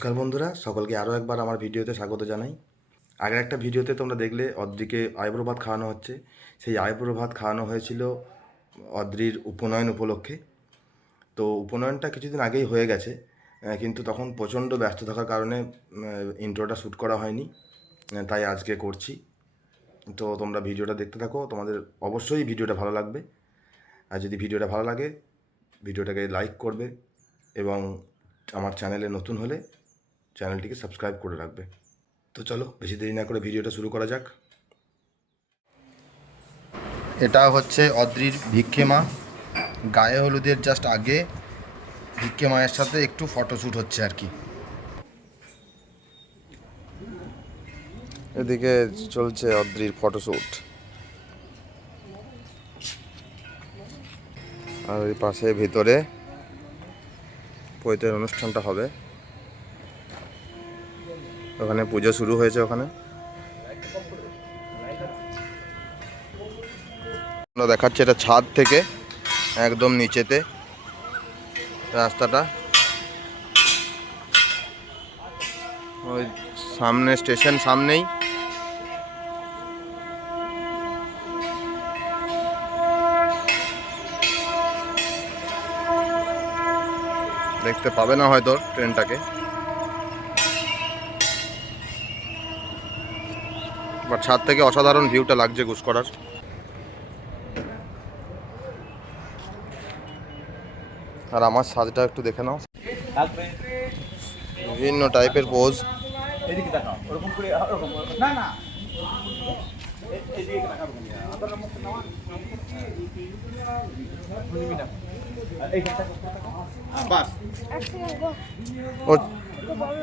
নমস্কার বন্ধুরা, সকলকে আরও একবার আমার ভিডিওতে স্বাগত জানাই। আগের একটা ভিডিওতে তোমরা দেখলে অদ্রিকে আইব্রো ভাত খাওয়ানো হচ্ছে। সেই আইব্রো ভাত খাওয়ানো হয়েছিল অদ্রির উপনয়ন উপলক্ষে। তো উপনয়নটা কিছুদিন আগেই হয়ে গেছে, কিন্তু তখন প্রচণ্ড ব্যস্ত থাকার কারণে ইন্ট্রোটা শ্যুট করা হয়নি, তাই আজকে করছি। তো তোমরা ভিডিওটা দেখতে থাকো, তোমাদের অবশ্যই ভিডিওটা ভালো লাগবে। আর যদি ভিডিওটা ভালো লাগে ভিডিওটাকে লাইক করবে এবং আমার চ্যানেলে নতুন হলে চ্যানেলটিকে সাবস্ক্রাইব করে রাখবে। তো চলো বেশি দেরি না করে ভিডিওটা শুরু করা যাক। এটা হচ্ছে অদ্রির ভিক্ষে মা। গায়ে হলুদের জাস্ট আগে ভিক্ষে মায়ের সাথে একটু ফটোশ্যুট হচ্ছে আর কি। এদিকে চলছে অদ্রির ফটোশ্যুট, আর ওই পাশে ভিতরে পৈতের অনুষ্ঠানটা হবে। ওখানে পুজো শুরু হয়েছে। ওখানে দেখাচ্ছে এটা ছাদ থেকে একদম নিচেতে রাস্তাটা। ওই সামনে স্টেশন, সামনেই। দেখতে পাবে না হয়তো ট্রেনটাকে, বাট ছাদ থেকে অসাধারণ ভিউটা লাগছে গুসকরার। আর আমার সাজটা একটু দেখে নাও, বিভিন্ন টাইপের পোজ।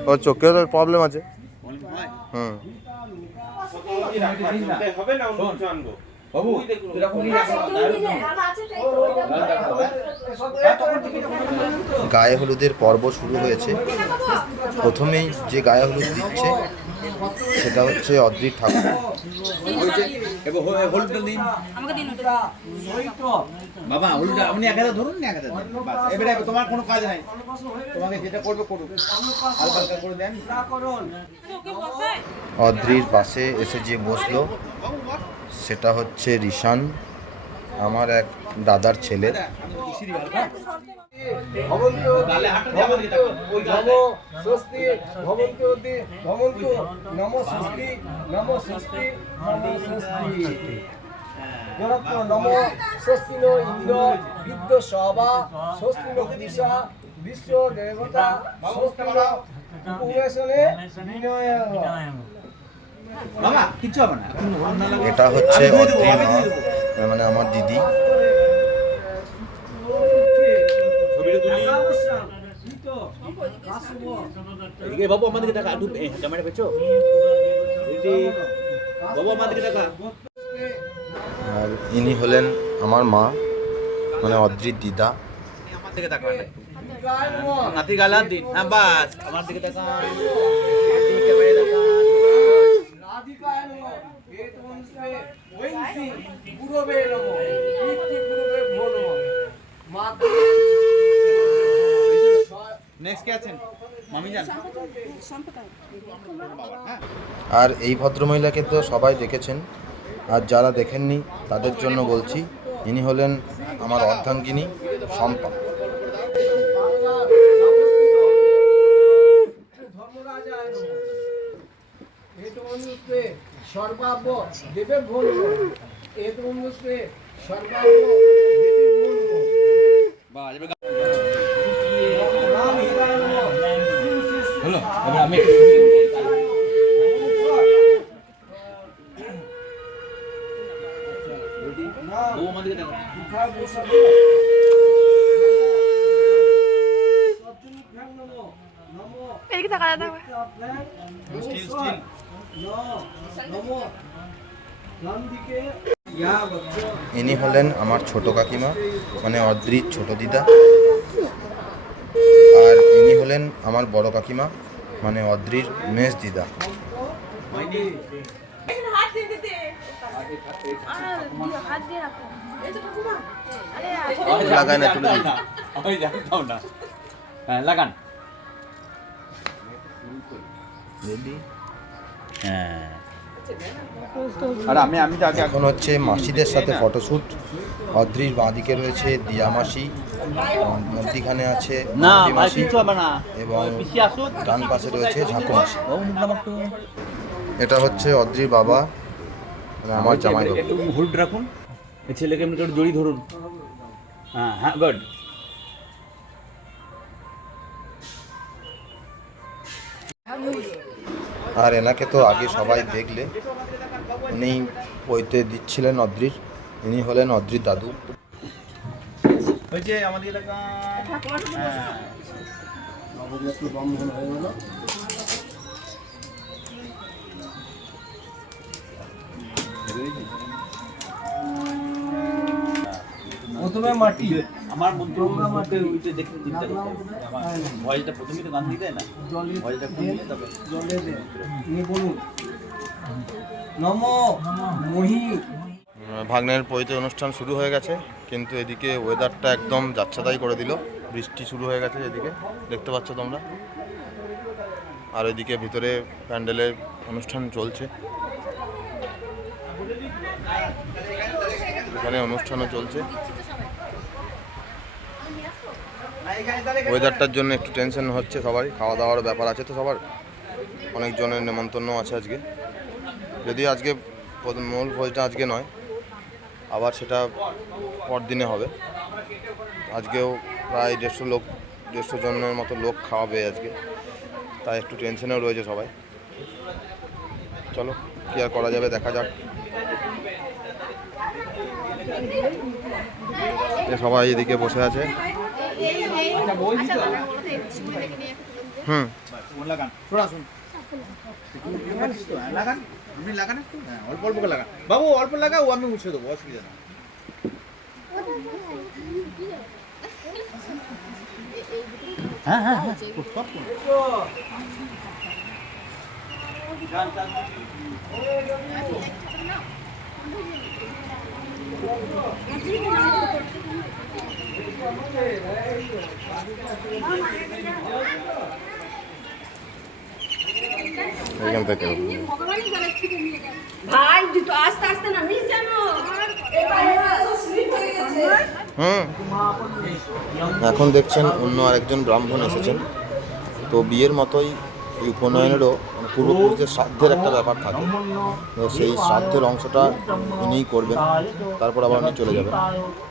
ওর চোখেও তো প্রবলেম আছে। গায়ে হলুদের পর্ব শুরু হয়েছে। প্রথমেই যে গায়ে হলুদ দিচ্ছে সেটা হচ্ছে অদ্রির ঠাকুর। বাবা হলুদটা আপনি এক হাতে ধরুন, এক হাতে এবারে তোমার কোনো কাজ নাই, তোমাকে যেটা করবে করুক, হালকা হালকা করে দেন। অদ্রির পাশে এসে যে বসলো সেটা হচ্ছে রিশান, আমার এক দাদার ছেলে। এটা হচ্ছে অদ্রির মা, মানে আমার দিদি। বাবু আমাদেরকে টাকা ক্যামেরা পেছো, বাবু আমাদেরকে টাকা। আর ইনি হলেন আমার মা, মানে অদ্রির দিদা। আমার দিকে তাকান, নাতি গালান দিন। হ্যাঁ বাস আমার দিকে তাকান, ক্যামেরা তাকান। নেক্সট কে আছেন? মামি জান। আর এই ভদ্রমহিলাকে তো সবাই দেখেছেন, আর যারা দেখেননি তাদের জন্য বলছি, ইনি হলেন আমার অর্ধাঙ্গিনী শম্পা। ইনি হলেন আমার ছোট কাকিমা, মানে অদ্রির ছোট দিদা। আর ইনি হলেন আমার বড় কাকিমা, মানে অদ্রির মেজ দিদা। লাগান না, তুলে দিন। লাগান। হ্যাঁ আর আমি তো আগে এখন হচ্ছে মাসিদের সাথে ফটোশ্যুট। অদ্রির বাঁদিকে রয়েছে দিয়া মাসি, মধ্যিখানে আছে না মাম্পি ভাই মাসি কিছু হবে না এবং পিসি আসুক ডান পাশে রয়েছে ঝাঁকু মাসি। বাবু মুখ নামাক তো এটা হচ্ছে অদ্রির বাবা, মানে আমার জামাই বাবু। একটু হোল্ড রাখুন, এই ছেলেকে এমনি করে জড়ি ধরুন। হ্যাঁ হ্যাঁ গুড। আর এনাকে তো আগে সবাই দেখলে, উনি পইতে দিচ্ছিলেন অদ্রির। ইনি হলেন অদ্রির দাদু। ওই যে আমাদের এলাকা প্রথমে মাটি আমার মন্ত্র মাটি ওইটা দেখে চিন্তা করতে হবে। আমার ভয়েসটা প্রথমেই তো গান দিতে হয় না, জলে ভয়েসটা কমিয়ে তবে জলে দে নিয়ে বলুন নম মহি। ভাগ্নের পৈতে অনুষ্ঠান শুরু হয়ে গেছে, কিন্তু এদিকে ওয়েদারটা একদম যাচ্ছাতাই করে দিল। বৃষ্টি শুরু হয়ে গেছে, এদিকে দেখতে পাচ্ছ তোমরা। আর এদিকে ভিতরে প্যান্ডেলের অনুষ্ঠান চলছে, এখানে অনুষ্ঠানও চলছে। ওয়েদারটার জন্য একটু টেনশন হচ্ছে সবাই, খাওয়া দাওয়ার ব্যাপার আছে তো সবার, অনেকজনের নেমন্তন্ন আছে আজকে। যদি আজকে মূল ভোজটা আজকে নয়, আবার সেটা পরদিনে হবে। আজকেও প্রায় 150 জনের মতো লোক খাওয়াবে আজকে, তাই একটু টেনশনেও রয়েছে সবাই। চলো কী আর করা যাবে, দেখা যাক। সবাই এদিকে বসে আছে। হুম লাগান থোড়া শুন লাগান, আপনি লাগান একটু, হ্যাঁ অল্প অল্প করে লাগান বাবু, অল্প লাগাও, আমি মুছে দেবো, অসুবিধা না। হ্যাঁ হ্যাঁ হ্যাঁ সব এখান থেকে ভাই তো আস্তে আস্তে না মিস জানো হুম। এখন দেখছেন অন্য আরেকজন ব্রাহ্মণ এসেছেন। তো বিয়ের মতোই এই উপনয়নেরও মানে পূর্বপুরুষের শ্রাদ্ধের একটা ব্যাপার থাকে, তো সেই শ্রাদ্ধের অংশটা ইনিই করবেন, তারপর আবার উনি চলে যাবেন।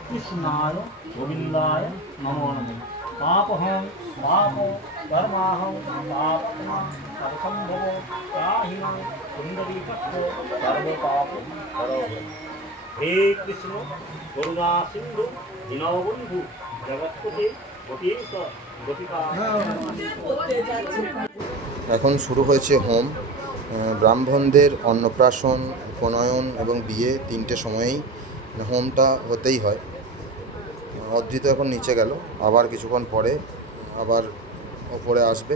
কৃষ্ণায় গোবিন্দায় নমো নমঃ। পাপহং পাপ ধর্মাহং পাপমা সর্বসম্ভব কাহিনং সুন্দরীপত্র সর্বপাপ হরহ। হে কৃষ্ণ করুণা সিন্ধু দীনবন্ধু জগৎপতে গোপীশ গোপিকা। এখন শুরু হয়েছে হোম। ব্রাহ্মণদের অন্নপ্রাশন, উপনয়ন এবং বিয়ে তিনটে সময়েই হোমটা হতেই হয়। অদ্রিত এখন নিচে গেল, আবার কিছুক্ষণ পরে আবার ওপরে আসবে।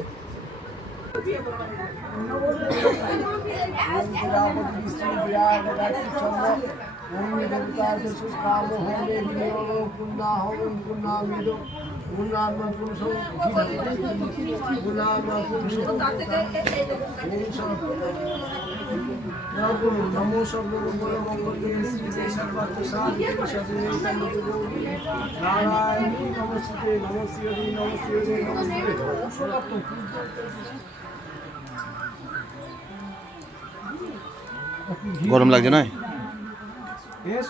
নমো সর্বমঙ্গল মঙ্গলে শ্রী সর্বার্থ সাধিকে নারায়ণী নমস্তে নমস্তে নমস্তে নমস্তে। গরম লাগছে না? এস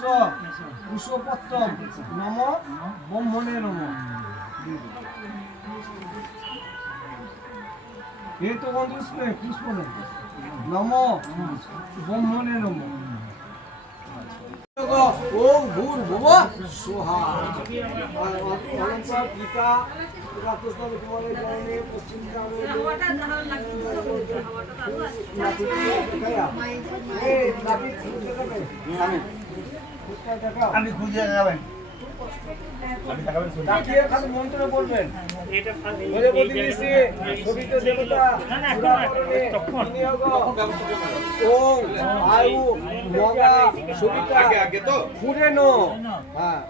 পুষ্পপত্রম নম ব্রহ্মণে নম। এ তো বন্ধুষ্পে পুষ্প নম ব্রহ্মণে নম। ওম ভূর্ভুব সোহা। অলঙ্কার টিকা রাতস্তবে তোমাদের জানে পশ্চিম গ্রামে আপনি খুঁজে যাবেন, তাকিয়ে খালি মন্ত্র বলবেন। বলে প্রতিবেশী সবিত দেবতা ওম আয়ু মগা সবিতা আগে তো ফুরে নো। হ্যাঁ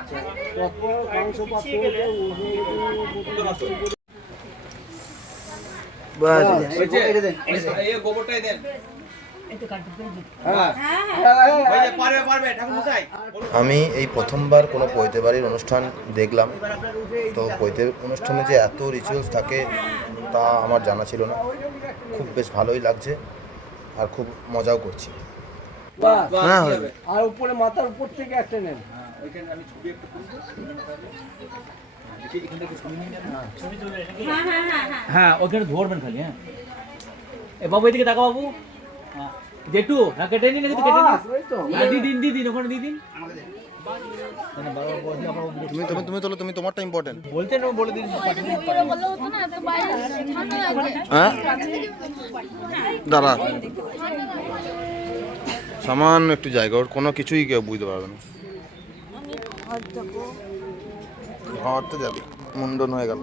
আচ্ছা তৎপর মাংস পাত্র বাস হয়েছে? এই গোবরটাই দেন। হ্যাঁ, হয়েছে, পারবে, ঠাকুর মশাই। আমি এই প্রথমবার কোনো পৈতে বাড়ির অনুষ্ঠান দেখলাম। তো পৈতে অনুষ্ঠানে যে এত রিচুয়ালস থাকে তা আমার জানা ছিল না। খুব বেশ ভালোই লাগছে আর খুব মজাও করছি। বাস হ্যাঁ, কি হবে? আর উপরে মাথার উপর থেকে একটা নেন। ওইখানে আমি ছবি একটা তুলবো। এখান থেকে ছবি নিয়ে নেন। হ্যাঁ ওখানে ধরবেন খালি। হ্যাঁ এ বাবু এদিকে তাকাও বাবু। হ্যাঁ জেঠু হ্যাঁ কেটে নিন কেটে নিন। বাস, ওই তো। হ্যাঁ দিন ওখানে দিন। তুমি তোমারটা ইম্পর্টেন্ট। বলতেন ও বলে দিন। হ্যাঁ দাঁড়া, সামান্য একটু জায়গা, ওর কোনো কিছুই কেউ বুঝতে পারবে না। ঘর তো যাবে, মুন্ডন হয়ে গেল।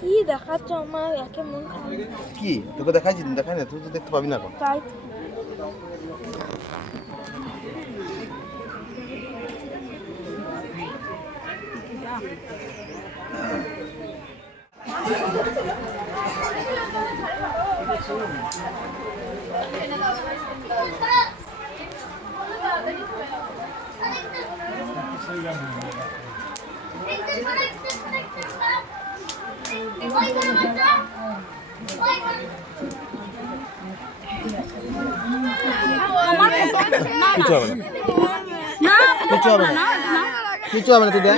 কি দেখাচ্ছ আমার একে মন খারাপ কি তোকে দেখাই না, তুই তো দেখতে পাবি না এখন। তাই কিছু হবে না, কিছু হবে না, কিছু হবে না, তুই দেখ।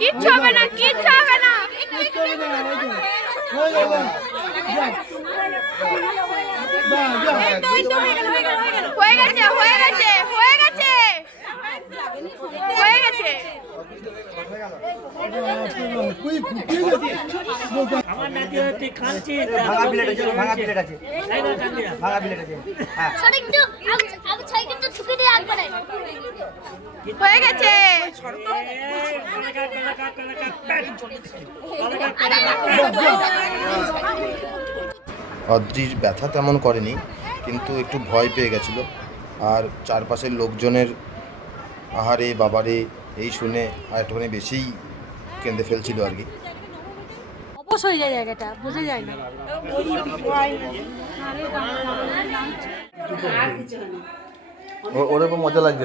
কিচ্ছু হবে না কিচ্ছু হবে না হয়ে গেছে হয়ে গেছে হয়ে গেছে হয়ে গেছে আমার নাতি হচ্ছে কাঁদছে। ভাঙা প্লেট আছে, ভাঙা প্লেট আছে। হ্যাঁ। হয়ে গেছে অদ্রির ব্যথা তেমন করেনি, কিন্তু একটু ভয় পেয়ে গেছিল। আর চারপাশের লোকজনের আহারে বাবারে এই শুনে আর একটুখানি বেশিই কেঁদে ফেলছিল আর কি। অবশ হয়ে যায় জায়গাটা বোঝা যায় না ওরকম মজা লাগছে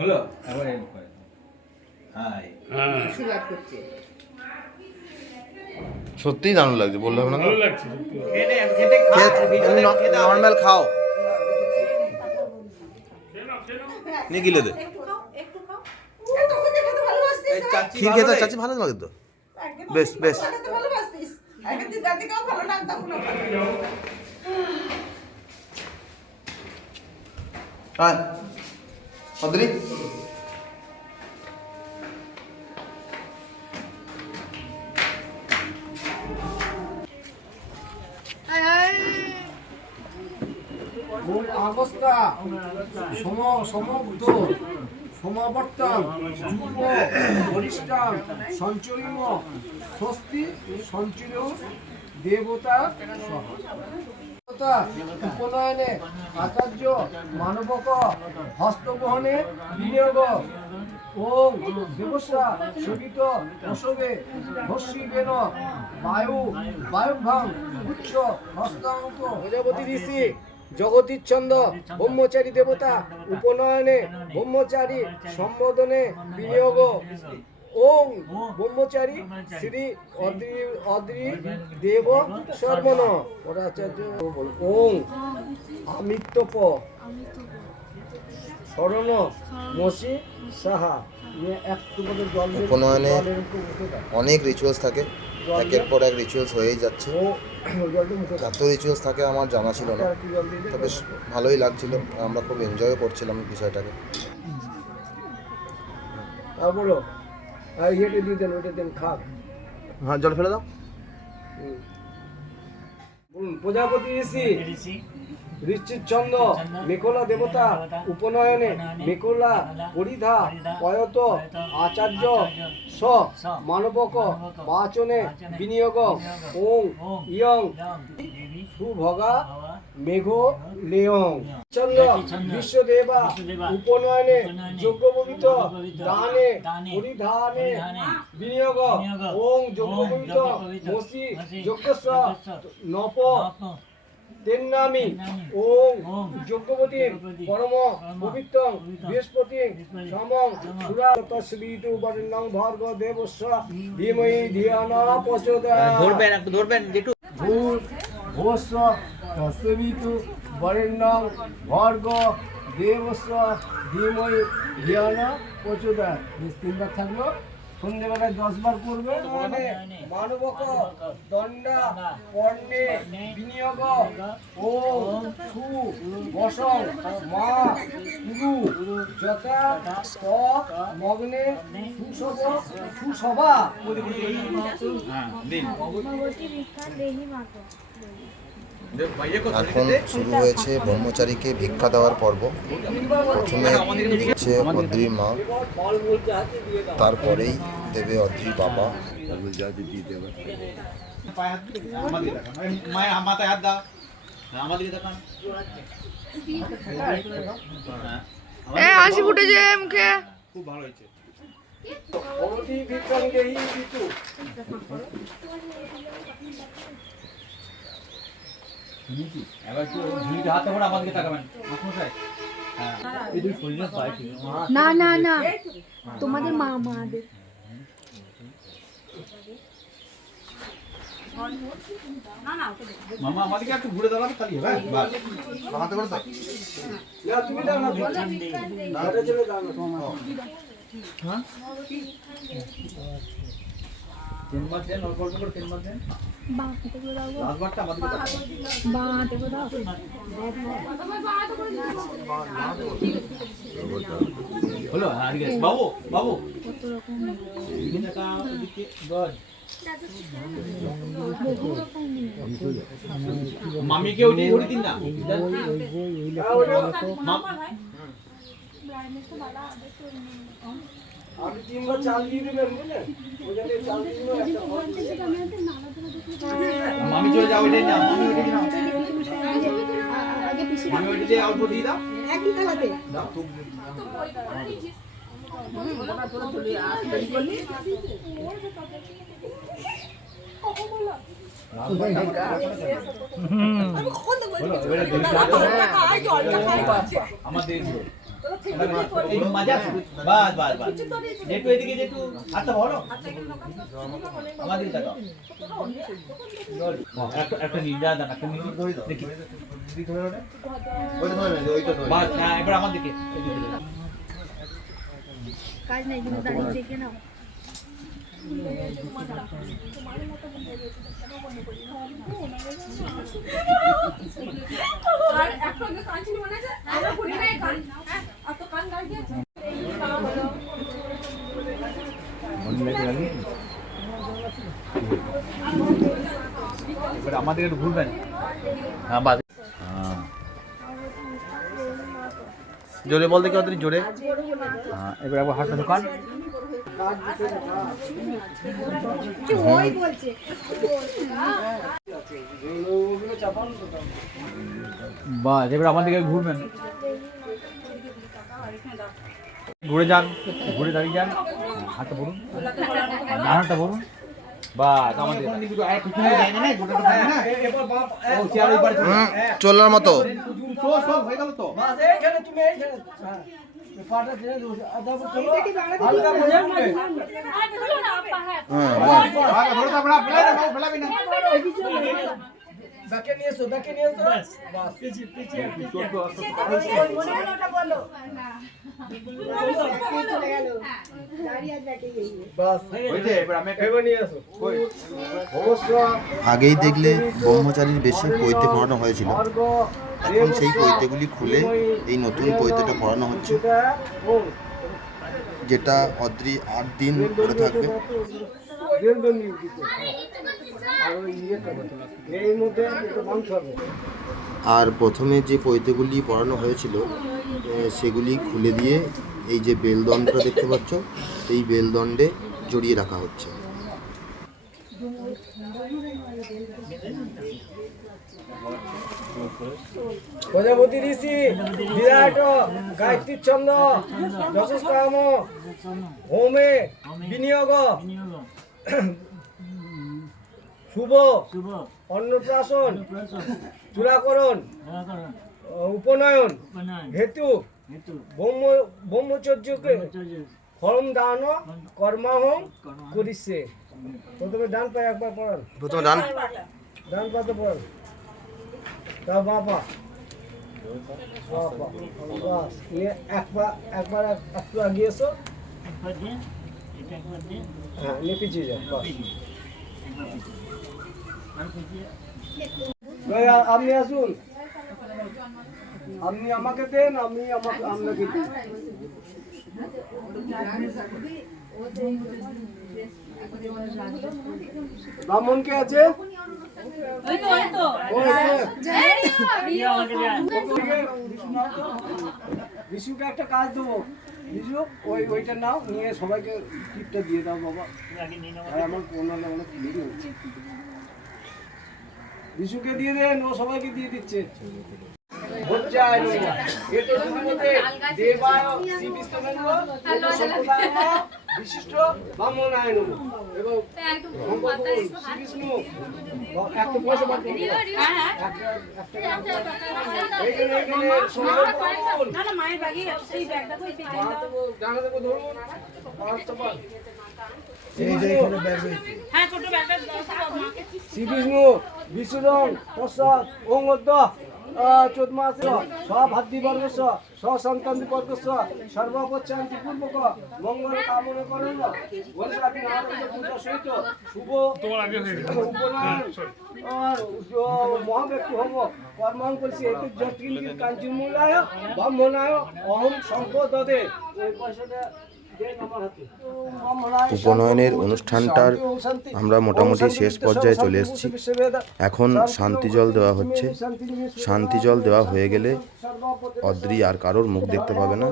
হলো? এবার এই করে। হাই। সত্যিই দারুণ লাগছে, বললাম না? খেতে খা, ভিডিওতে খেতে হবে। নর্মাল খাও, নিয়ে গিলে দে। এই চাচি ক্ষীর ভালো খেতে রে? চাচ্ছি ভালো লাগে তো, বেশ বেশ। হ্যাঁ অদ্রি, মূল অবস্থা সমুদ্ধ সমাবর্তন যুগ্ম বরিষ্ঠাম সঞ্চরিম স্বস্তি সঞ্চির দেবতা উপনয়নে আচার্য মানবক হস্তবহনে বিনিয়োগ ওম দেবস্যা সবিত অশোকে হস্যিবেন বায়ুভাং উচ্চ হস্তাঙ্ক প্রজাপতি ঋষি জগতীচ্ছন্দ ব্রহ্মচারী দেবতা উপনয়নে ব্রহ্মচারী সম্বোধনে বিনিয়োগ ওম ব্রহ্মচারী শ্রী অদ্রি দেব শর্মণ পরাচার্য ওম আমিত্তপ শরণ মসি সাহা একটু করে জল দিয়ে উপনয়নে জলের উপর উঠে দাও। অনেক রিচুয়ালস থাকে, একের পর এক রিচুয়ালস হয়েই যাচ্ছে। ও জলটা মুখে দাও। এত রিচুয়ালস থাকে আমার জানা ছিল না, একটু জল দিয়ে তো বেশ ভালোই লাগছিল। আমরা খুব এনজয়ও করছিলাম বিষয়টাকে। আর বলো আর ইয়েটা দিয়ে দেন ওইটা দেন খাক হ্যাঁ জল ফেলে দাও। বলুন প্রজাপতি ঋষি ঋষিচন্দ্র মেকলা দেবতা উপনয়নে মেকলা পরিধা পয়ত আচার্য স মানবক বাচনে বিনিয়োগ ওং ইয়ং সুভগা মেঘ লেয়ং চন্দ্র বিশ্বদেবা উপনয়নে যজ্ঞপবিত দানে পরিধানে বিনিয়োগ ওং যজ্ঞপবিত মসি যজ্ঞস্ব নপ তেন্নামি ওং যজ্ঞপতি পরম পবিত্র বৃহস্পতি সমং সুরা তস্বিতু বরেণ্যং ভর্গ দেবস্য ধীমহি ধিয়ানা প্রচোদয়াৎ ধরবেন একটু ধরবেন জেঠু ভূর ভোস্য তস্বিতু বরেণ্যং ভর্গ দেবস্য ধীমহি ধিয়ানা প্রচোদয়াৎ। তিনবার থাকলো, সন্ধ্যেবেলায় 10 বার করবে। মানবক দণ্ডা পর্ণে বিনিয়োগ ও সু বসং মা গুরু যথা ত্বক মগ্নে সুসভা হ্যাঁ দিন ভগবতী ভিক্ষা দেহি মাতো। এখন শুরু হয়েছে ব্রহ্মচারীকে ভিক্ষা দেওয়ার পর্ব। প্রথমে দিচ্ছে অদ্রির মা, তারপরেই দেবে অদ্রির বাবা। মায়ের মাথায় হাত দাও, আমাদের দেখান। হাসি ফুটেছে মুখে। খুব ভালো হয়েছে। ভগবতী ভিক্ষাং দেহি দিতু। এবার একটু ভিড় হাতে করে আমাদেরকে তাকাবেন মশাই। হ্যাঁ এই দুই শরীরে পায় ঠিক না না না, তোমাদের মা মাদের মামা আমাদেরকে একটু ঘুরে দাঁড়াবে তাহলে হবে। বাস হাতে করে দাও। না তুমি দাও না, ঘরে চলে দাও না। হ্যাঁ 3 বার দেন, অল্প অল্প করে 3 বার দেন। বা হাতে করে দাও, লাস্ট বারটা আমাদেরকে তাকাবেন। বা হাতে করে দাও। হলো আর কি বাবু বাবু কত রকম এদিকে তাকাও, এদিকে বল। বহু রকম নিয়ম। মামিকে ওইটাই ধরে দিন না। আপনি 3 বার চাল দিয়ে দেবেন, বুঝলেন? ওই জায়গায় চাল দিয়ে দেবেন, একটা ফল দিয়ে দেবেন। মামি চলে যাও, ওইটাই না মামি ওইটাই না। মামি ওইটা দিয়ে অল্প দিয়ে দাও। দাও খুব আমাদের এই মজা বাস বাস বাস যেটু এদিকে যেটু আচ্ছা ভালো আমাদের তাকাও একটা একটা নির্জা দান একটা মিনিট ধরে দাও দেখি দিদি ধরে ওটা ওইটা ধরে ওইটা ধরে বাস হ্যাঁ এবার আমার দিকে কাজ নাই, কিন্তু দাঁড়িয়ে দেখে নাও। আর এখন কান ছিল মনে আছে আমরা ঘুরি না কান, হ্যাঁ আর তো কান গাড়ি দিয়েছে। এবার আমাদের একটু ঘুরবেন হ্যাঁ বাস হ্যাঁ জোরে বল দেখি ওদের জোরে হ্যাঁ এবার একবার হাতটা দোকান বাস এবার আমাদের দিকে ঘুরবেন ঘুরে যান ঘুরে দাঁড়িয়ে যান হাতটা পড়ুন হাতটা পড়ুন বাস আমাদের চলার মতো হয়ে গেল তো। বাস এইখানে তুমি এইখানে, হ্যাঁ এই পাটা ছেড়ে দাও, আদা চলো হালকা করে উঠবে। আর বলো না আপা, হ্যাঁ ধরে তো আমরা ফেলাবি না। ব্যাকে নিয়ে এসো, ব্যাকে নিয়ে এসো। বাস পিছিয়ে পিছিয়ে বাস হয়েছে এবার আমি এবার নিয়ে এসো। অবশ্য আগেই দেখলে ব্রহ্মচারীর বেশি পৈতে পড়ানো হয়েছিল, স্বর্গ এখন সেই পৈতেগুলি খুলে এই নতুন পৈতেটা পড়ানো হচ্ছে, যেটা অদ্রি 8 দিন করে থাকবে। এর মধ্যে একটু মাংস হবে। আর প্রথমে যে পৈতেগুলি পড়ানো হয়েছিল সেগুলি খুলে দিয়ে এই যে বেলদণ্ডটা দেখতে পাচ্ছ, এই বেলদণ্ডে জড়িয়ে রাখা হচ্ছে। প্রজাপতি ঋষি বিরাট গায়ত্রী চন্দ্র যশস্কাম হোমে বিনিয়োগ শুভ অন্নপ্রাশন চূড়াকরণ উপনয়ন হেতু ব্রহ্মচর্যকে ফলম দান কর্মাহম করিছে। প্রথমে ডান পায়ে একবার পড়ান, প্রথমে ডান ডান পাতে পড়ান, তা বাবা বাস নিয়ে একবার একটু আগিয়ে এসো, হ্যাঁ নিয়ে পিছিয়ে যান। আপনি আসুন, আপনি আমাকে দেন, আমি আপনাকে দিই। ব্রাহ্মণ কে আছে? বিশুকে একটা কাজ দেবো, বিশু ওইটা নাও, নিয়ে সবাইকে টিপটা দিয়ে দাও বাবা। আর আমার অনেক দেরি হচ্ছে, বিশুকে দিয়ে দেন, ও সবাইকে দিয়ে দিচ্ছে। বিশিষ্ট ব্রাহ্মণায় নমঃ। এবং শ্রীবিষ্ণু একটা পয়সা বাদ দিয়ে দাও। শ্রীবিষ্ণু বিষ্ণুরং তৎসৎ ওং অদ্য চোদ্মাস সব ভাতৃবর্গস্য সসন্তান বর্গস্য সর্বপচ্ছান্তি পূর্বক মঙ্গল কামনা করেন বৈশাখী নারায়ণ পূজা সহিত শুভ উপনয়ন মহাব্যক্তি হোম কর্মং করছি এতে জটিল কাঞ্চনমূলায় ব্রাহ্মণায় অহম শঙ্খ দদে। ওই পয়সাটা দেন আমার হাতে। উপনয়নের অনুষ্ঠানটার আমরা মোটামুটি শেষ পর্যায়ে চলে এসেছি। এখন শান্তি জল দেওয়া হচ্ছে। শান্তি জল দেওয়া হয়ে গেলে অদ্রি আর কারোর মুখ দেখতে পাবে না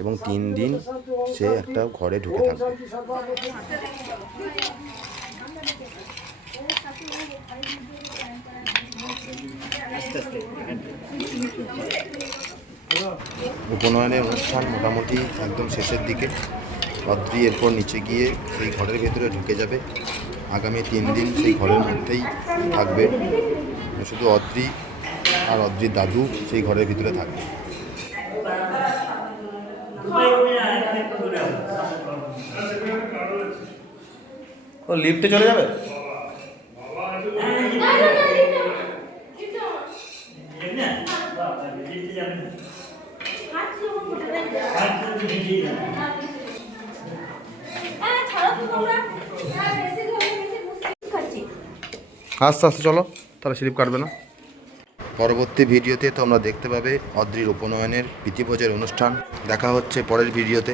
এবং 3 দিন সে একটা ঘরে ঢুকে থাকবে। উপনয়নের অনুষ্ঠান মোটামুটি একদম শেষের দিকে। অদ্রি এরপর নিচে গিয়ে সেই ঘরের ভেতরে ঢুকে যাবে। আগামী 3 দিন সেই ঘরের মধ্যেই থাকবে। শুধু অদ্রি আর অদ্রির দাদু সেই ঘরের ভিতরে থাকবে। ও লিফটে চলে যাবে? আস্তে আস্তে চলো, তাহলে স্লিপ কাটবে না। পরবর্তী ভিডিওতে তোমরা দেখতে পাবে অদ্রির উপনয়নের প্রীতিভোজের অনুষ্ঠান। দেখা হচ্ছে পরের ভিডিওতে।